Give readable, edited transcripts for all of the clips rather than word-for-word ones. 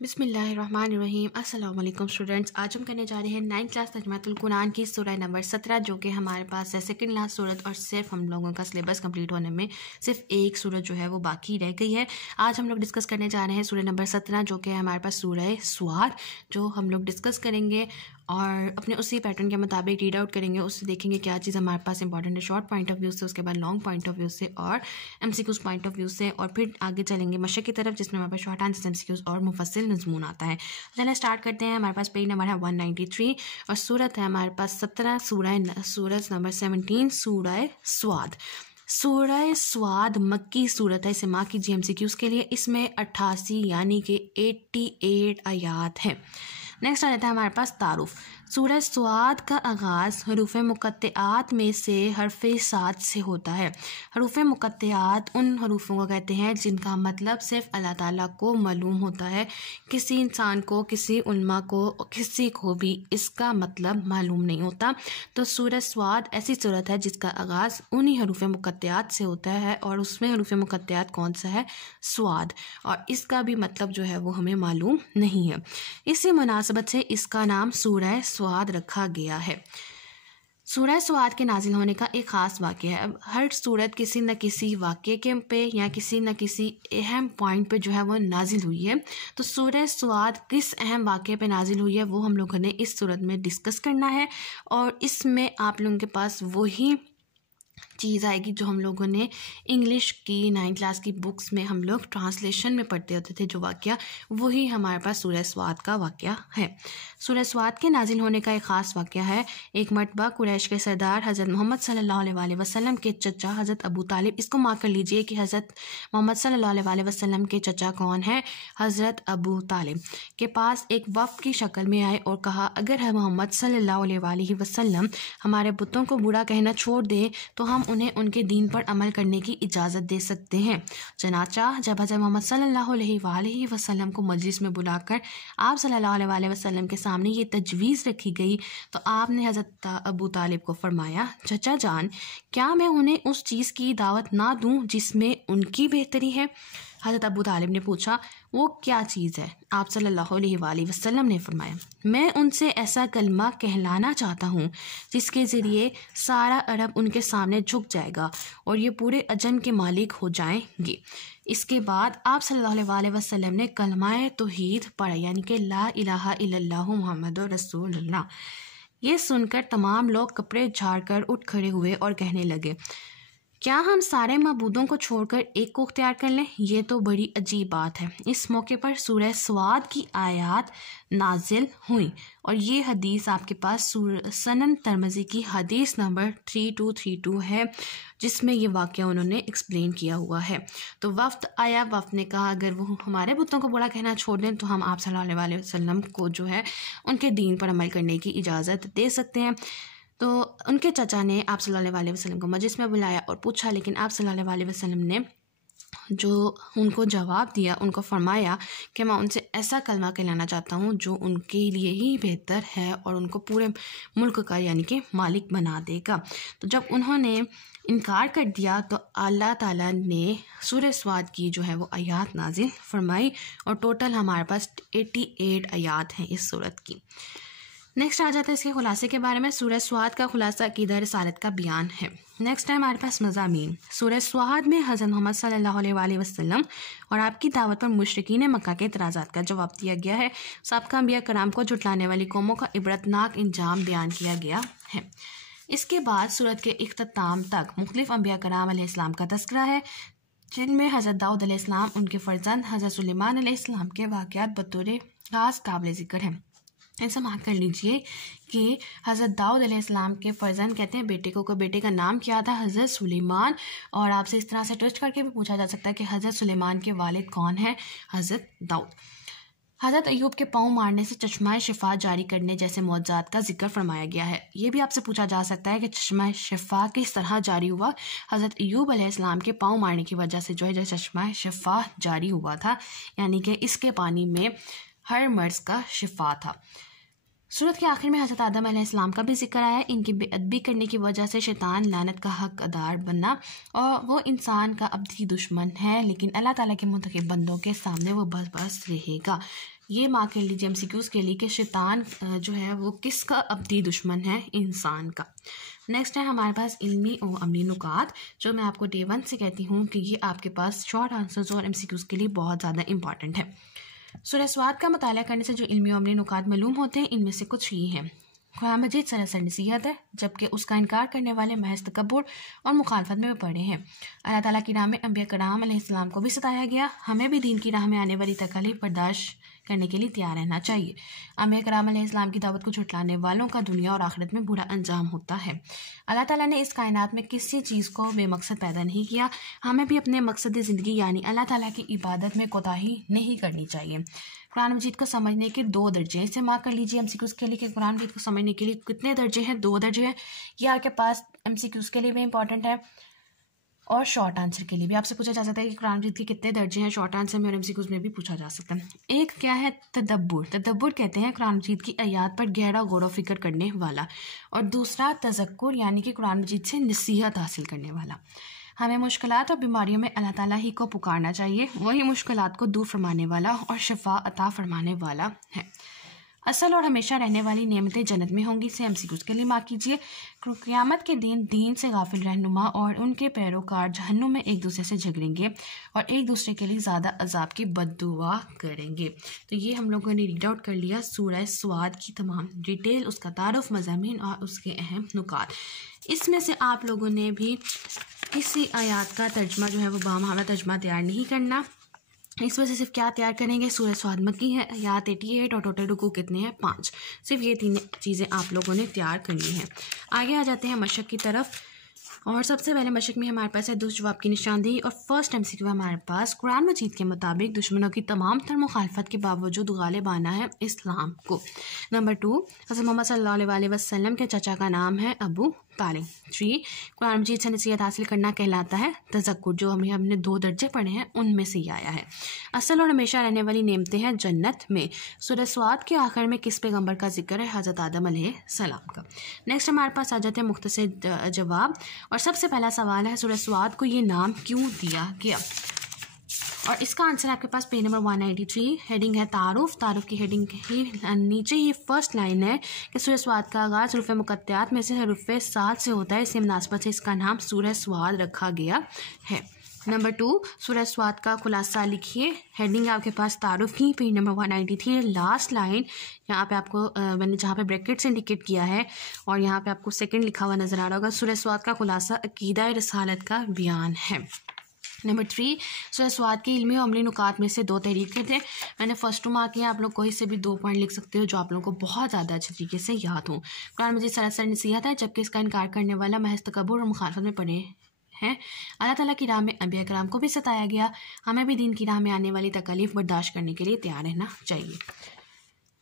बिस्मिल्लाहिर्रहमानिर्रहीम। अस्सलाम वालेकुम स्टूडेंट्स। आज हम करने जा रहे हैं 9th क्लास तर्जुमातुल कुरान की सूरह नंबर 17 जो कि हमारे पास है सेकंड लास्ट सूरत और सिर्फ हम लोगों का सिलेबस कंप्लीट होने में सिर्फ एक सूरत जो है वो बाकी रह गई है। आज हम लोग डिस्कस करने जा रहे हैं सूरह नंबर 17 जो कि हमारे पास सूरह स्वाद जो हम लोग डिस्कस करेंगे और अपने उसी पैटर्न के मुताबिक रीड आउट करेंगे। उससे देखेंगे क्या चीज़ हमारे पास इंपॉर्टेंट है शॉर्ट पॉइंट ऑफ व्यू से, उसके बाद लॉन्ग पॉइंट ऑफ व्यू से और MCQs पॉइंट ऑफ व्यू से, और फिर आगे चलेंगे मशक की तरफ जिसमें हमारे पास शॉर्ट आंसर MCQs और मुफस्सिल नज़मून आता है। चलिए स्टार्ट करते हैं। हमारे पास पेज नंबर है 193 और सूरत है हमारे पास 17 सूरत नंबर 17 सूरह स्वाद। सूरह स्वाद मक्की सूरत है। इसे माँ की MCQs के लिए। इसमें 88 यानी कि 88 आयात है। नेक्स्ट आ जाता है हमारे पास तारुफ। सूरह स्वाद का आगाज़ हरूफ मुक़त्तआत में से हरफ साद से होता है। हरूफ मुक़त्तआत उन हरूफों को कहते हैं जिनका मतलब सिर्फ अल्लाह ताला को मालूम होता है। किसी इंसान को, किसी उलमा को, किसी को भी इसका मतलब मालूम नहीं होता। तो सूरह स्वाद ऐसी सूरत है जिसका आगाज़ उन्हीं हरूफ मुक़त्तआत से होता है और उसमें हरूफ मुक़त्तआत कौन सा है? स्वाद। और इसका भी मतलब जो है वो हमें मालूम नहीं है। इसी मुनासबत से इसका नाम सूरह स्वाद रखा गया है। सूरह स्वाद के नाजिल होने का एक ख़ास वाक़या है। अब हर सूरत किसी न किसी वाक़े के पे या किसी न किसी अहम पॉइंट पे जो है वो नाजिल हुई है। तो सूरह स्वाद किस अहम वाक़े पे नाजिल हुई है वो हम लोगों ने इस सूरत में डिस्कस करना है और इसमें आप लोगों के पास वही चीज़ आएगी जो हम लोगों ने इंग्लिश की 9th क्लास की बुक्स में हम लोग ट्रांसलेशन में पढ़ते होते थे। जो वाक़या वही हमारे पास सूरह स्वाद का वाक़या है। सूरह स्वाद के नाजिल होने का एक ख़ास वाक़या है। एक मरतबा कुरैश के सरदार हज़रत मोहम्मद सल्लल्लाहु अलैहि वसल्लम के चचा हज़रत अबू तालिब, इसको मार्क कर लीजिए कि हज़रत मोहम्मद सल्लल्लाहु अलैहि वसल्लम के चचा कौन है? हज़रत अबू तालिब के पास एक वफ़द की शक्ल में आए और कहा, अगर हम मोहम्मद सल्लल्लाहु अलैहि वसल्लम हमारे बुतों को बुरा कहना छोड़ दें तो हम उन्हें उनके दीन पर अमल करने की इजाज़त दे सकते हैं। चनाचा जब हज़रत मोहम्मद सल्लल्लाहु अलैहि वसल्लम को मजलिस में बुलाकर आप सल्लल्लाहु अलैहि वसल्लम के सामने ये तजवीज़ रखी गई तो आपने हज़रत अबू तालिब को फरमाया, चचा जान, क्या मैं उन्हें उस चीज़ की दावत ना दूं जिसमें उनकी बेहतरी है? हज़रत अबू तालिब ने पूछा, वो क्या चीज़ है? आप सल्लल्लाहु अलैहि वसल्लम ने फरमाया, मैं उनसे ऐसा कलमा कहलाना चाहता हूँ जिसके ज़रिए सारा अरब उनके सामने झुक जाएगा और ये पूरे अजम के मालिक हो जाएंगे। इसके बाद आप सल्लल्लाहु अलैहि वसल्लम ने कलमाए तौहीद पढ़ा यानी कि ला इलाहा इल्लल्लाहु मुहम्मदुर रसूलुल्लाह। ये सुनकर तमाम लोग कपड़े झाड़कर उठ खड़े हुए और कहने लगे, क्या हम सारे मबूदों को छोड़कर एक को अख्तियार कर लें? ये तो बड़ी अजीब बात है। इस मौके पर सूरह स्वाद की आयत नाजिल हुई और ये हदीस आपके पास सनन तिरमिज़ी की हदीस नंबर 3232 है जिसमें ये वाक़या उन्होंने एक्सप्लेन किया हुआ है। तो वफ़द आया, वफ़द ने कहा अगर वो हमारे बुतों को बुरा कहना छोड़ दें तो हम आप सल्लल्लाहु अलैहि वसल्लम को जो है उनके दीन पर अमल करने की इजाज़त दे सकते हैं। तो उनके चचा ने आप सल्लल्लाहु अलैहि वसल्लम को मजलिस में बुलाया और पूछा, लेकिन आप सल्लल्लाहु अलैहि वसल्लम ने जो उनको जवाब दिया, उनको फरमाया कि मैं उनसे ऐसा कलमा कहलाना चाहता हूँ जो उनके लिए ही बेहतर है और उनको पूरे मुल्क का यानी कि मालिक बना देगा। तो जब उन्होंने इनकार कर दिया तो अल्लाह ताला ने सूरह स्वाद की जो है वो आयात नाजिल फरमाई और टोटल हमारे पास 88 आयात हैं इस सूरत की। नेक्स्ट आ जाता है इसके खुलासे के बारे में। सूरह स्वाद का खुलासा अक़ीदा रिसालत का बयान है। नेक्स्ट है हमारे पास मज़ामीन। सूरह स्वाद में हज़रत मोहम्मद सल्लल्लाहु अलैहि वसल्लम और आपकी दावत पर मुशरिकीन मक्का के इतराज़ात का जवाब दिया गया है। साबिक़ा अंबिया कराम को झुटलाने वाली कौमों का इबरतनाक इंजाम बयान किया गया है। इसके बाद सूरत के इख्तिताम तक मुख्तलिफ़ अंबिया कराम अलैहिस्सलाम का तज़किरा है जिनमें हज़रत दाऊद अलैहिस्सलाम, उनके फ़र्जंद हज़रत सुलेमान अलैहिस्सलाम के वाक़यात बतौर ख़ास काबिल ज़िक्र हैं। ऐसा मार्क कर लीजिए कि हज़रत दाऊद अलैहिस्सलाम के फ़र्जंद कहते हैं बेटे को बेटे का नाम क्या था? हज़रत सुलेमान। और आपसे इस तरह से ट्विस्ट करके भी पूछा जा सकता है कि हज़रत सुलेमान के वालिद कौन है? हज़रत दाऊद। हज़रत अय्यूब के पाँव मारने से चश्मा शिफा जारी करने जैसे मौजज़ात का जिक्र फरमाया गया है। ये भी आपसे पूछा जा सकता है कि चश्मा शिफा किस तरह जारी हुआ? हज़रत अय्यूब अलैहिस्सलाम के पाँव मारने की वजह से जो है जो चश्मा शिफा जारी हुआ था यानी कि इसके पानी में हर मर्ज़ का शिफा था। सूरत के आखिर में हज़रत आदम अलैहिस्सलाम का भी जिक्र आया। इनकी बेअदबी करने की वजह से शैतान लानत का हकदार बनना और वो इंसान का अब्दी दुश्मन है, लेकिन अल्लाह ताला के मुंतखब बंदों के सामने वो बस रहेगा। ये मार्क कर लीजिए MCQs के लिए कि शैतान जो है वो किसका अब्दी दुश्मन है, इंसान का। नेक्स्ट है हमारे पास इल्मी और अमली नुकात, जो मैं आपको डे 1 से कहती हूँ कि ये आपके पास शॉर्ट आंसर्स और MCQs के लिए बहुत ज़्यादा इंपॉर्टेंट है। सूरह स्वाद का मुताला करने से जो इल्मी और अमली नुकात मालूम होते हैं, इनमें से कुछ ये हैं। कुरान मजीद सरासर नसीहत है, जबकि उसका इनकार करने वाले महज तकब्बुर और मुखालफत में पड़े हैं। अल्लाह ताला की राह में अंबिया कराम अलैहिस्सलाम को भी सताया गया। हमें भी दीन की राह में आने वाली तकलीफ बर्दाश्त करने के लिए तैयार रहना चाहिए। अंबिया कराम अलैहिस्सलाम की दावत को झुटलाने वालों का दुनिया और आखिरत में बुरा अंजाम होता है। अल्लाह ताला ने इस कायनात में किसी चीज़ को बेमकसद पैदा नहीं किया। हमें भी अपने मकसद ज़िंदगी यानी अल्लाह ताला की इबादत में कोताही नहीं करनी चाहिए। कुरान मजीद को समझने के 2 दर्जे हैं। इसे मार्क कर लीजिए MCQs के लिए कि कुरान मजीद को समझने के लिए कितने दर्जे हैं, 2 दर्जे हैं। ये आपके पास MCQs के लिए भी इंपॉर्टेंट है और शॉर्ट आंसर के लिए भी आपसे पूछा जा सकता है कि कुरान मजीद के कितने दर्जे हैं, शॉर्ट आंसर में और MCQs में भी पूछा जा सकता है। एक क्या है, तदब्बुर। तदब्बुर कहते हैं कुरान मजीद की आयात पर गहरा गौर व फिक्र करने वाला, और दूसरा तज़क्कुर यानी कि कुरान मजीद से नसीहत हासिल करने वाला। हमें मुश्किलात और बीमारियों में अल्लाह ताला ही को पुकारना चाहिए, वही मुश्किलात को दूर फरमाने वाला और शिफा अता फरमाने वाला है। असल और हमेशा रहने वाली नेमतें जन्नत में होंगी, से MCQs के लिए मार्क कीजिए। क़यामत के दिन दीन से गाफिल रहनुमा और उनके पैरोकार जहन्नुम में एक दूसरे से झगड़ेंगे और एक दूसरे के लिए ज़्यादा अजाब की बद्दुआ करेंगे। तो ये हम लोगों ने रीड आउट कर लिया सूरह स्वाद की तमाम डिटेल, उसका तारुफ, मज़ामीन और उसके अहम नुकात। इसमें से आप लोगों ने भी किसी आयात का तर्जमा जो है वो बामहावा तर्जमा तैयार नहीं करना। इस वजह से सिर्फ क्या तैयार करेंगे, सूरह स्वाद मक्की है, आयात 88 और टोटल रुकू कितने हैं, 5। सिर्फ ये 3 चीज़ें आप लोगों ने तैयार करनी है। आगे आ जाते हैं मशक की तरफ, और सबसे पहले मशक में हमारे पास है दुष्ट जवाब की निशानदेही, और फर्स्ट MCQ हमारे पास कुरान मजीद के मुताबिक दुश्मनों की तमाम तर मुखालफत के बावजूद गालिब आना है इस्लाम को। नंबर 2, हज़रत मोहम्मद सल्लल्लाहु अलैहि वसल्लम के चाचा का नाम है अबू तालिब। 3, कुरान मजीद से नसीहत हासिल करना कहलाता है तज़क्कुर, जो हमने 2 दर्जे पढ़े हैं उनमें से ही आया है। असल और हमेशा रहने वाली नेमतें हैं जन्नत में। सूरह स्वाद के आखिर में किस पैगंबर का जिक्र है, हज़रत आदम अलैहिस्सलाम का। नेक्स्ट हमारे पास आ जाते हैं मुख्तसर जवाब, और सबसे पहला सवाल है सूरह स्वाद को ये नाम क्यों दिया गया, और इसका आंसर आपके पास पेज नंबर 193। हेडिंग है तारुफ। तारुफ की हेडिंग ही नीचे ही फर्स्ट लाइन है कि सूरह स्वाद का आगाज़ हरूफ मुक़त्तआत में से हरूफ साद से होता है, इसी मुनासबत से इसका नाम सूरह स्वाद रखा गया है। नंबर 2, सूरह स्वाद का खुलासा लिखिए। हेडिंग आपके पास तारुफ की, पेज नंबर 193, लास्ट लाइन यहाँ पे आपको मैंने जहाँ पे ब्रैकेट से इंडिकेट किया है और यहाँ पे आपको सेकंड लिखा हुआ नज़र आ रहा होगा। सूरह स्वाद का खुलासा अकीदा रसालत का बयान है। नंबर 3, सूरह स्वाद के इल्मी और अमली नुकात में से 2 तहरीर के थे। मैंने फर्स्ट 2 मार्क किया, आप लोग कोई से भी 2 पॉइंट लिख सकते हो जो आप लोगों को बहुत ज़्यादा अच्छे तरीके से याद हो। कुरान मजीद सरासर नसीहत है, जबकि इसका इनकार करने वाला महज तकब्बुर और मुखालफत में पड़े हैं। अल्लाह ताला की राह में अंबिया कराम को भी सताया गया। हमें भी दीन की राह में आने वाली तकलीफ बर्दाश्त करने के लिए तैयार रहना चाहिए।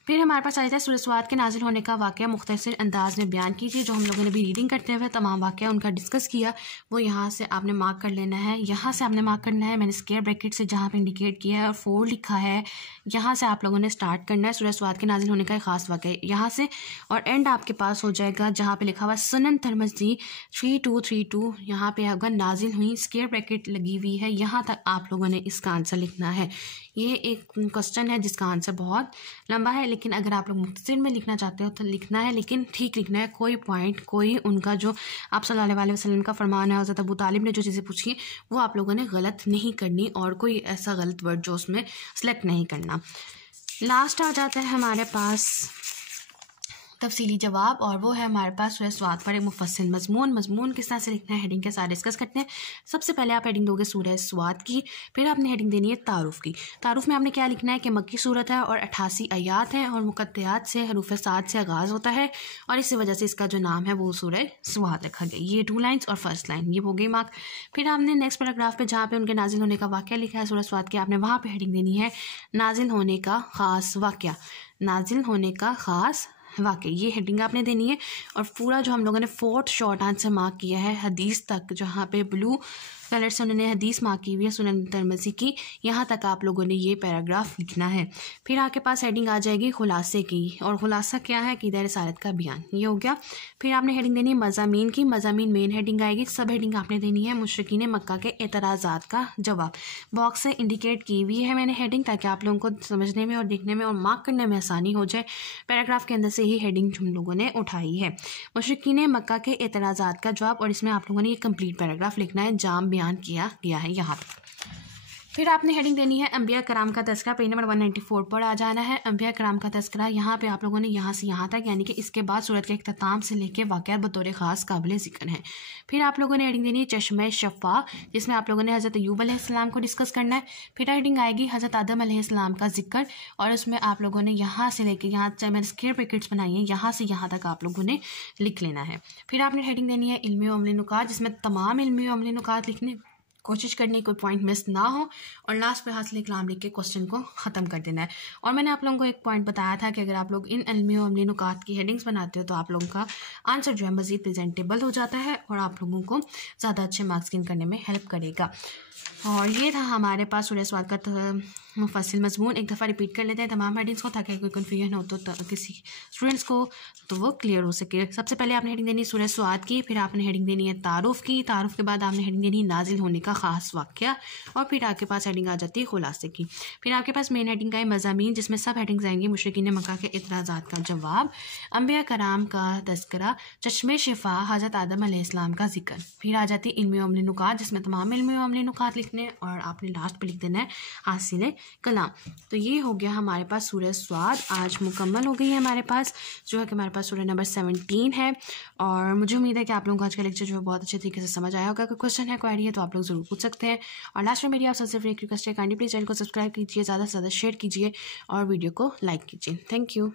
फिर हमारे पास आ जाता है सूरह स्वाद के नाजिल होने का वाक़या मुख्तसर अंदाज में बयान कीजिए। जो हम लोगों ने भी रीडिंग करते हुए तमाम वाक़या उनका डिस्कस किया, वो यहाँ से आपने मार्क कर लेना है। यहाँ से आपने मार्क करना है, मैंने स्क्वायर ब्रैकेट से जहाँ पे इंडिकेट किया है और 4 लिखा है, यहाँ से आप लोगों ने स्टार्ट करना है सूरह स्वाद के नाजिल होने का एक ख़ास वाक़या यहाँ से, और एंड आपके पास हो जाएगा जहाँ पे लिखा हुआ सुनन तिरमिज़ी 3232, यहाँ पे होगा नाजिल हुई, स्क्वायर ब्रैकेट लगी हुई है, यहाँ तक आप लोगों ने इसका आंसर लिखना है। ये एक क्वेश्चन है जिसका आंसर बहुत लंबा है, लेकिन अगर आप लोग मुख्तसर में लिखना चाहते हो तो लिखना है, लेकिन ठीक लिखना है। कोई पॉइंट, कोई उनका जो आप सल्लल्लाहु अलैहि वसल्लम का फरमान है, हज़रत अबू तालिब ने जो चीज़ें पूछी वो आप लोगों ने गलत नहीं करनी, और कोई ऐसा गलत वर्ड जो उसमें सेलेक्ट नहीं करना। लास्ट आ जाता है हमारे पास तफसीली जवाब, और वो है हमारे पास सूरह स्वाद पर एक मुफस्सिल मजमून किस तरह से लिखना है, हेडिंग के साथ डिस्कस करते हैं। सबसे पहले आप हेडिंग दोगे सूरह स्वाद की, फिर आपने हेडिंग देनी है तारुफ की। तारुफ में आपने क्या लिखना है कि मक्की सूरत है और 88 आयात हैं और मुक़त्तआत से हरूफ साद से आगाज़ होता है, और इसी वजह से इसका जो नाम है वो सूरह स्वाद रखा गया। ये 2 लाइन्स और फर्स्ट लाइन ये हो गई मार्क। फिर आपने नेक्स्ट पैराग्राफ पे जहाँ पे उनके नाजिल होने का वाक़या लिखा है सूरह स्वाद के, आपने वहाँ पर हेडिंग देनी है नाजिल होने का ख़ास वाक़या, नाजिल होने का ख़ास वाकई, ये हेडिंग आपने देनी है। और पूरा जो हम लोगों ने 4th शॉर्ट आंसर मार्क किया है हदीस तक, जहाँ पे ब्लू कलर से उन्होंने हदीस मार्क की हुई है सुनन तिरमिज़ी की। यहाँ तक आप लोगों ने ये पैराग्राफ लिखना है। फिर आपके पास हेडिंग आ जाएगी खुलासे की, और खुलासा क्या है, क़ीदा रिसालत का बयान, ये हो गया। फिर आपने हेडिंग देनी है मज़ामीन की, मज़ामीन मेन हेडिंग आएगी। सब हेडिंग आपने देनी है मुशरिकीन मक्का के एतराज़ात का जवाब। बॉक्स से इंडिकेट की हुई है मैंने हेडिंग, ताकि आप लोगों को समझने में और देखने में और मार्क करने में आसानी हो जाए। पैराग्राफ के अंदर से ही हेडिंग हम लोगों ने उठाई है, मुशरिकीन मक्का के एतराज़ात का जवाब, और इसमें आप लोगों ने ये कंप्लीट पैराग्राफ लिखना है, जाम बयान किया गया है यहाँ तक। फिर आपने हेडिंग देनी है अंबिया कराम का तज़किरा, पेज नंबर 194 पर आ जाना है। अंबिया कराम का तज़किरा यहाँ पे आप लोगों ने यहाँ से यहाँ तक, यानी कि इसके बाद सूरत के इख्तिताम से लेके वाक़यात बतौर ख़ास काबिल ज़िक्र हैं। फिर आप लोगों ने हेडिंग देनी है चश्मे शफ़ा, जिसमें आप लोगों ने हज़रत अय्यूब अलैहिस्सलाम को डिस्कस करना है। फिर हेडिंग आएगी हज़रत आदम अलैहिस्सलाम का जिक्र, और उसमें आप लोगों ने यहाँ से लेके यहाँ, मैंने स्क्वायर ब्रैकेट्स बनाई हैं, यहाँ से यहाँ तक आप लोगों ने लिख लेना है। फिर आपने हेडिंग देनी है इल्मी व अमली नुकात, जिसमें तमाम इल्मी व अमली नुकात लिखने कोशिश करनी, कोई पॉइंट मिस ना हो, और लास्ट पे हासिल कलाम लिख के क्वेश्चन को ख़त्म कर देना है। और मैंने आप लोगों को एक पॉइंट बताया था कि अगर आप लोग इन इल्मी व अमली नुकात की हेडिंग्स बनाते हो तो आप लोगों का आंसर जो है मज़ीद प्रेजेंटेबल हो जाता है और आप लोगों को ज़्यादा अच्छे मार्क्स गेन करने में हेल्प करेगा। और ये था हमारे पास सूरह स्वाद का मुफस्सिल मज़मून। एक दफ़ा रिपीट कर लेते हैं तमाम हेडिंग्स को, ताकि कोई कन्फ्यूजन हो तो किसी स्टूडेंट्स को तो वो क्लियर हो सके। सबसे पहले आपने हेडिंग देनी सूरह स्वाद की, फिर आपने हेडिंग देनी है तारुफ़ की, तारुफ़ के बाद आपने हेडिंग देनी है नाजिल होने का ख़ास वाक़या, और फिर आपके पास हेडिंग आ जाती है खुलासे की। फिर आपके पास मेन हेडिंग है मज़ामीन, जिसमें सब हेडिंग्स आएंगी मुशरिकीन मक्का के इतराज़ात का जवाब, अंबिया कराम का तज़किरा, चश्मे शिफा, हज़रत आदम अलैहिस्सलाम का जिक्र। फिर आ जाती है इल्मी व अमली नुकात, जिसमें तमाम इल्मी व अमली नुकात लिखने, और आपने लास्ट पे लिख देना है हासिल कलाम। तो ये हो गया हमारे पास सूरह स्वाद। आज मुकम्मल हो गई है हमारे पास, जो है कि हमारे पास सूरह नंबर 17 है। और मुझे उम्मीद है कि आप लोगों को आज का लेक्चर जो है बहुत अच्छे तरीके से समझ आया होगा। कोई क्वेश्चन है, क्वेरी है तो आप लोग ज़रूर पूछ सकते हैं। और लास्ट में मेरी आप सबसे एक रिक्वेस्ट है, काइंडली प्लीज़ चैनल को सब्सक्राइब कीजिए, ज़्यादा से ज़्यादा शेयर कीजिए और वीडियो को लाइक कीजिए। Thank you.